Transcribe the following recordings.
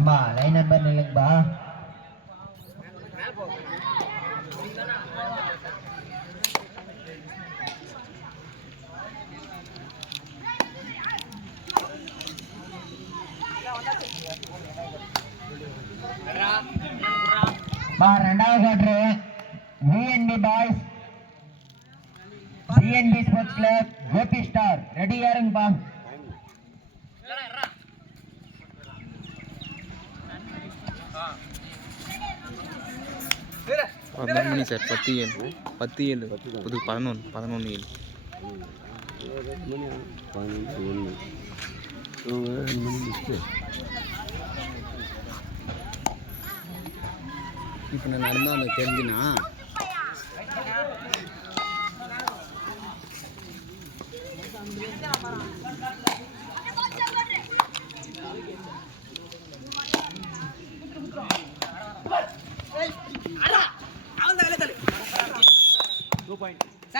அம்மா line number நில்லுங்கப்பா பா ரெண்டாவது காட்டுரு VNP boys VNP sports club Gobi star ready யாருங்கப்பா பதினொன்று மணி சார் பத்து ஏழு. பத்து ஏழு புது பதினொன்று பதினொன்று ஏழு. இப்போ நான் நடந்தால் அந்த தெரிஞ்சுனா கடைசி two point Salem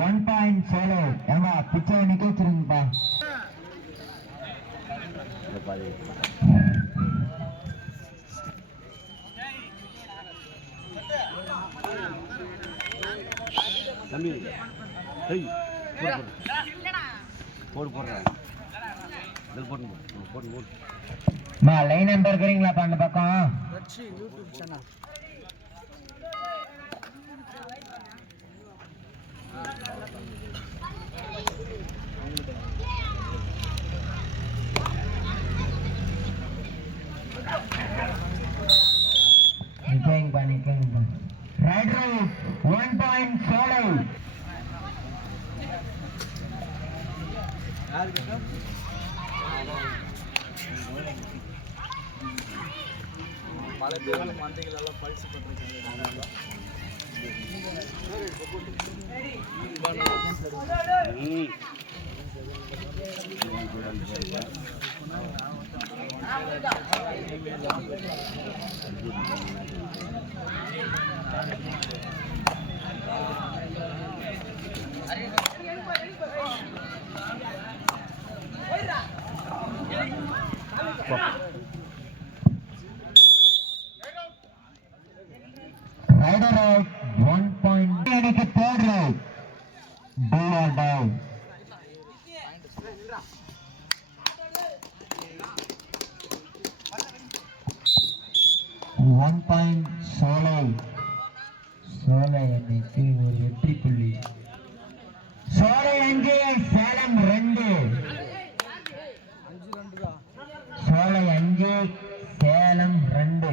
one point Solai ஏமா பிச்சை நிக்க வச்சிருங்கப்பா தம்பி போடு போடுறேன் போட்டு போட்டு போட்டு மா லைன் நம்பர் இருக்கிறீங்களாப்பா அந்த பக்கம்? நிக்கங்கப்பா நிக்கங்கப்பா. Right right one point Solai ம் ரைடர் அவுட் ஒன் பாயிண்ட் அணிக்கு third raid two or one point Solai Solai அன்னைக்கு ஒரு வெற்றி புள்ளி சோலை அஞ்சு சேலம் ரெண்டு. சோலை அஞ்சு சேலம் ரெண்டு.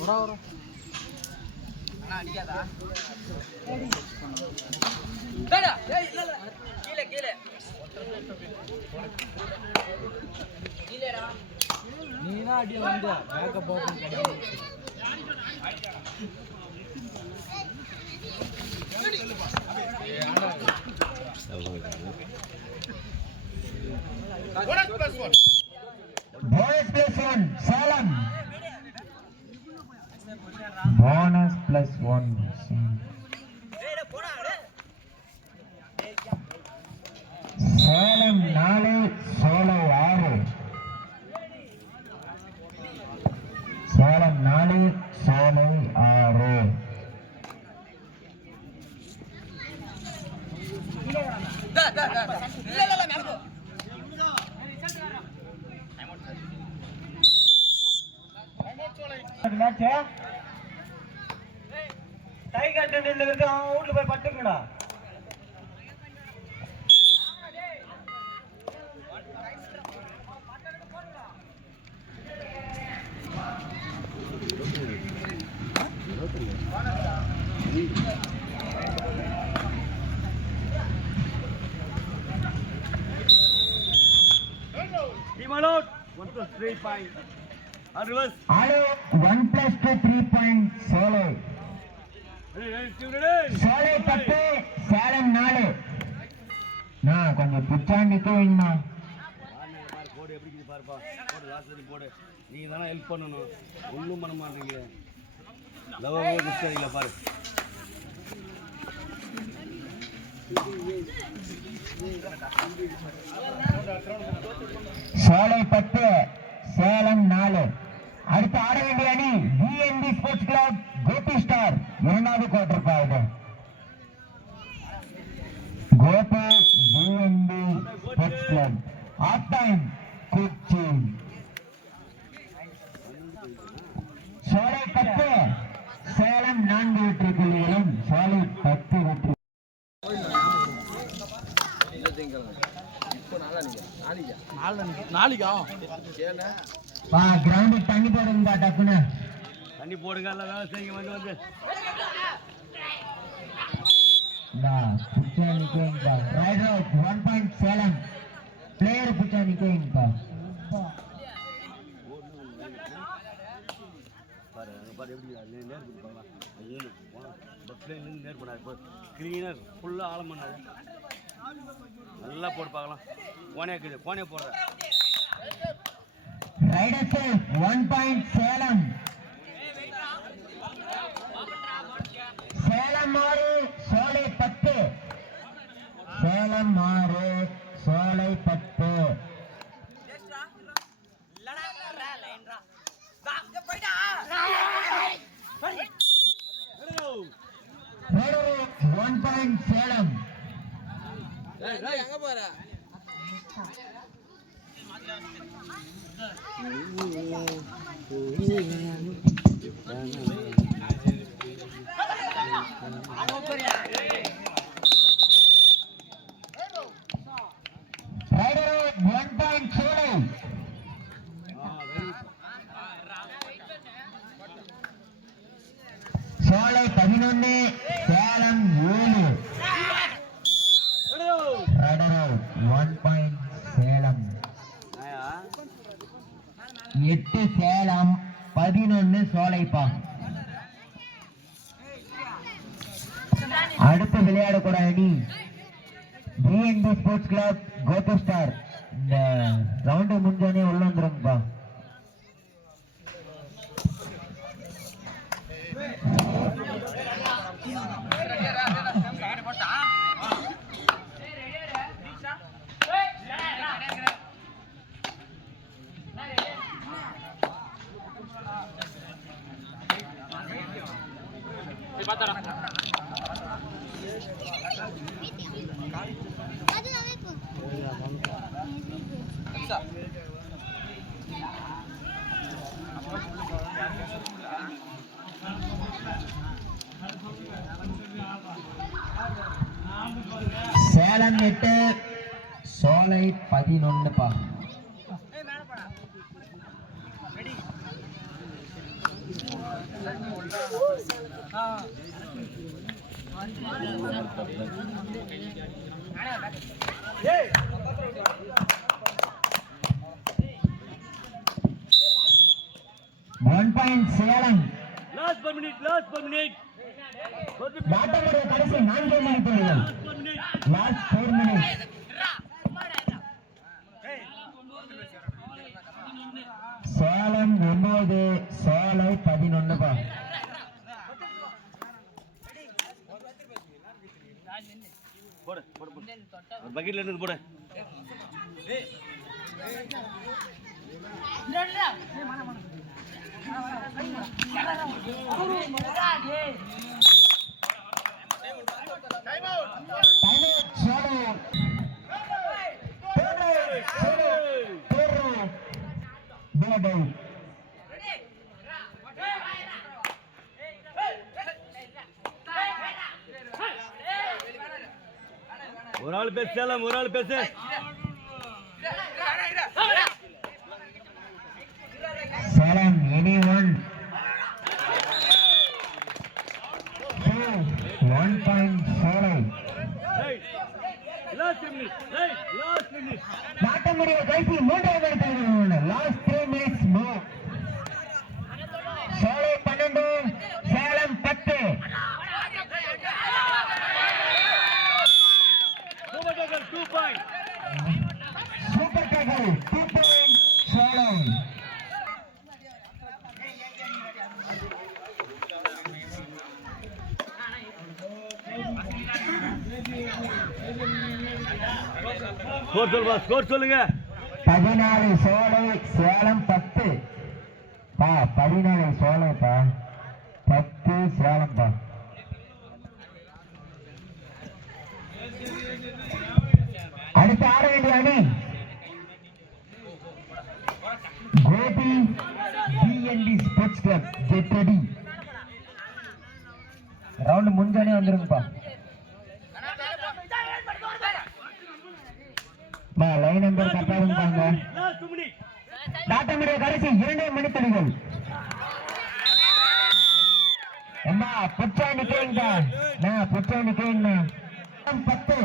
வரும் அடிக்காதா கீழே வந்து makeup open Bonus plus one. Salam. Bonus plus one. Bonus plus one. Tie கட்டு நின்று இருக்கு அவன் வீட்டுல போய் பட்டுக்கடா Team allowed. One plus three point. ஆளு one plus two three point Solai. Solai பத்து சேலம் நாலு. நான் கொஞ்சம் புச்சாண்டிக்கே வைங்கண்ணா பாரு போடு எப்படி பாருப்பா போடு லாஸ்ட் போடு நீங்கள் தானே ஹெல்ப் பண்ணணும் ஒன்றும் பண்ண மாட்டீங்க லவ்வே மிஸ்டரியில் பாரு சோலை பத்து சேலம் நாலு. அடுத்து ஆட வேண்டிய அணி BNP sports club Gobi star இரண்டாவது குவார்டர் பாயுது Gobi BNP sports club half time Kochi Solai பத்து சேலம் நான்கு வெற்றி புள்ளிகளும் சோலை பத்து வெற்றி நாளைக்கா நாளைக்கா பா கிரவுண்டு தண்ணி போடுங்கப்பா டக்குன்னு. தண்ணி போடுங்க எல்லாம் வேலை செய்யுங்க வந்து வந்து. இந்தா, புடிச்சா நிக்குவீங்கப்பா. Raider out, one point Salem. ஃபுல்லாக ஆழம் பண்ணாரு. நல்லா போட்டு பார்க்கலாம். கோனையா இருக்குது கோனையா போடுற. Rider one point Salem. Salem ஆறு, சோலை பத்து. சேலம் ஆறு, சோலை. சோலை பதினொன்னு சேலம் ஏழு Rider out, எட்டு சேலம் பதினொன்னு சோலைப்பா. அடுத்து விளையாடக்கூட அணி BNP sports club Gobi star இந்த ரவுண்டு முடிஞ்சோடனே உள்ள வந்துருங்கப்பா. சேலம் எட்டு Solai பதினொன்னுப்பா one point Salem. Last four minute last four minute கடைசி நான்கு minute last four minutes Salem ஒன்பது சோலை பதினொன்னுப்பா போடு போடு போடு பக்கெட்ல இருந்து போடு. ஒரு ஆள் பேசலாம் ஒரு ஆள் பேச. Minute. நாட்டமுடைய கடைசி மூன்றாவது இடத்தில் லாஸ்ட் த்ரீ மினிட்ஸ் மூவ் சோலை பன்னெண்டு சேலம் பத்து. Super tackle two point Salem Score சொல்லுப்பா, சொல்லுங்க. பதினாலு சோலை சேலம் பத்து. பா பதினாலு சோலைப்பா. பத்து சேலம்ப்பா அடுத்து ஆட வேண்டிய அணி. கோபி பிஎன்பி ஸ்போர்ட்ஸ் கிளப் ஜெட்டடி ரவுண்ட் முடிஞ்சானே வந்துருங்கப்பா பா லைன் நம்பர் two minutes. நாட்டமுடைய கடைசி இரண்டே மணித்துளிகள் அம்மா புச்சா நிக்கிறீங்க நான் புச்சா நிக்கிறீங்க பத்து.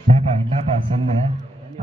என்னப்பா என்னப்பா சொல்லு.